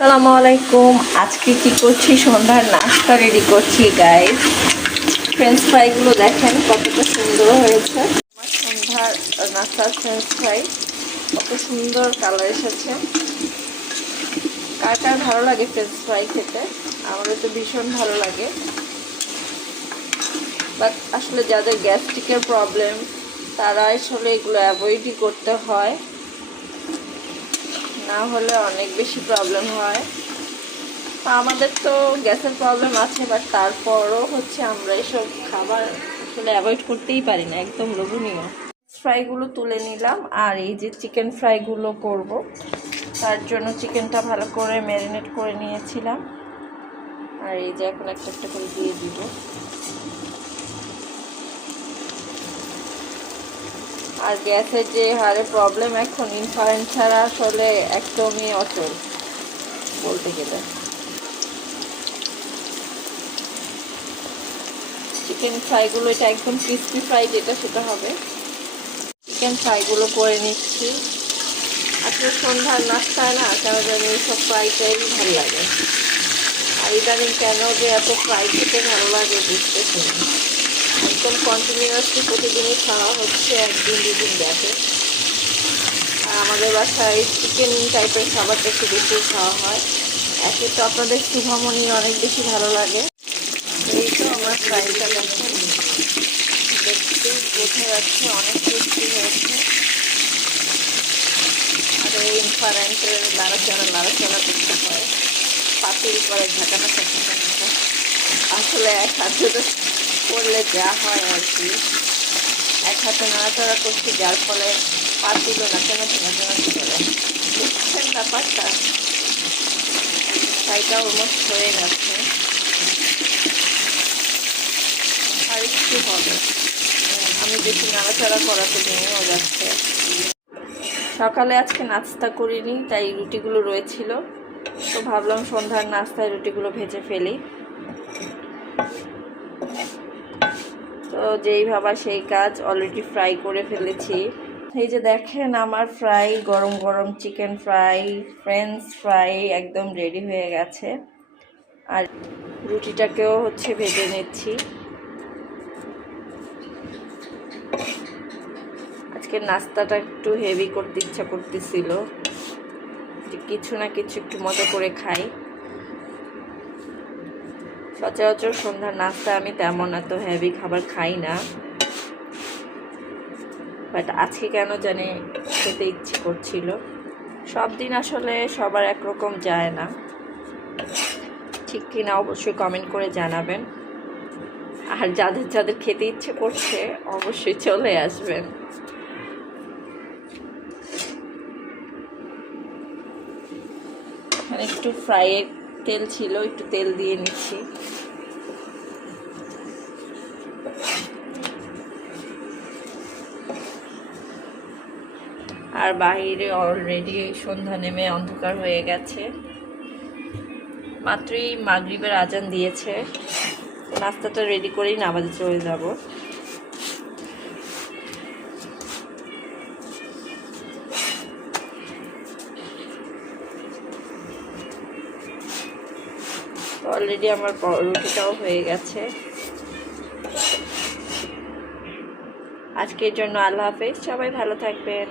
আসসালামু আলাইকুম। আজকে কি করছি, সন্ধ্যার নাস্তা রেডি করছি গাইস। ফ্রেঞ্চ ফ্রাইগুলো দেখেন কতটা সুন্দর হয়েছে। আমার সন্ধ্যার নাস্তার ফ্রেঞ্চ ফ্রাই কত সুন্দর কালার এসেছে। কার কার ভালো লাগে ফ্রেঞ্চ ফ্রাই খেতে? আমারও তো ভীষণ ভালো লাগে। বাট আসলে যাদের গ্যাস্ট্রিকের প্রবলেম তারা আসলে এগুলো অ্যাভয়েডই করতে হয়, না হলে অনেক বেশি প্রবলেম হয়। আমাদের তো গ্যাসের প্রবলেম আছে, বাট তারপরও আমরা এসব খাবার আসলে অ্যাভয়েড করতেই পারি না, একদম লোভনীয়। ফ্রাইগুলো তুলে নিলাম, আর এই যে চিকেন ফ্রাইগুলো করব তার জন্য চিকেনটা ভালো করে ম্যারিনেট করে নিয়েছিলাম। আর এই যে এখন একটা একটা করে দিয়ে দিব। আর গ্যাসের যে হারে প্রবলেম এখন, ইনফারেন্ট ছাড়া আসলে একদমই অচল বলতে গেলে। চিকেন ফ্রাইগুলো এটা একদম ক্রিস্পি ফ্রাই যেটা সেটা হবে। চিকেন ফ্রাইগুলো করে নিচ্ছি। আসলে সন্ধ্যার নাস্তায় না কেন জানি এইসব ফ্রাইটাই ভালো লাগে। আর ইদানিং কেন যে এত ফ্রাই খেতে ভালো লাগে বুঝতেছি না। একদম কন্টিনিউয়াসলি প্রতিদিনই খাওয়া হচ্ছে, একদিন দুদিন গ্যাপে। আর আমাদের বাসায় চিকেন টাইপের খাবারটা একটু বেশি খাওয়া হয়। একে তো আপনাদের শুভামণির অনেক বেশি ভালো লাগে। এই তো আমার ফ্রাইটা দেখেন, দেখতেই বোঝা যাচ্ছে অনেক টেস্টি হয়েছে। আর এই ইনফারেন্টের নাড়াচাড়া করতে হয়, পাতিল করে ঝাঁকানো ঝাঁকানো। আসলে এক হাতে করলে যা হয় আর কি, এক হাতে নাড়াচাড়া করছি, যার ফলে পাতিলও নাচানাচি করে। বুঝছেন ব্যাপারটা? ফ্রাইটা অলমোস্ট হয়ে গেছে, আর একটু হবে। আমি বেশি নাড়াচাড়া করাতে নিয়েও যাচ্ছে। সকালে আজকে নাস্তা করিনি, তাই রুটিগুলো রয়েছিল, তো ভাবলাম সন্ধ্যার নাস্তায় রুটিগুলো ভেজে ফেলি। তো যেই ভাবা সেই কাজ, অলরেডি ফ্রাই করে ফেলেছি। এই যে দেখেন আমার ফ্রাই, গরম গরম চিকেন ফ্রাই, ফ্রেঞ্চ ফ্রাই একদম রেডি হয়ে গেছে। আর রুটিটাকেও ভেজে নিচ্ছি। আজকের নাস্তাটা একটু হেভি করতে ইচ্ছা করতেছিল, কিছু না কিছু একটু মজা করে খাই। সচরাচর সন্ধ্যার নাস্তা আমি তেমন এত হেভি খাবার খাই না, বাট আজকে কেন জানি খেতে ইচ্ছে করছিল। সব দিন আসলে সবার একরকম যায় না, ঠিক কিনা অবশ্যই কমেন্ট করে জানাবেন। আর যাদের যাদের খেতে ইচ্ছে করছে অবশ্যই চলে আসবেন। একটু ফ্রাইয়ের তেল ছিল, একটু তেল দিয়ে নিচ্ছি। আর বাইরে অলরেডি সন্ধ্যা নেমে অন্ধকার হয়ে গেছে, মাত্রই মাগরিবের আজান দিয়েছে। নাস্তাটা রেডি করেই নামাজে চলে যাব। অলরেডি আমার রুটিটাও হয়ে গেছে। আজকের জন্য আল্লাহ হাফেজ, সবাই ভালো থাকবেন।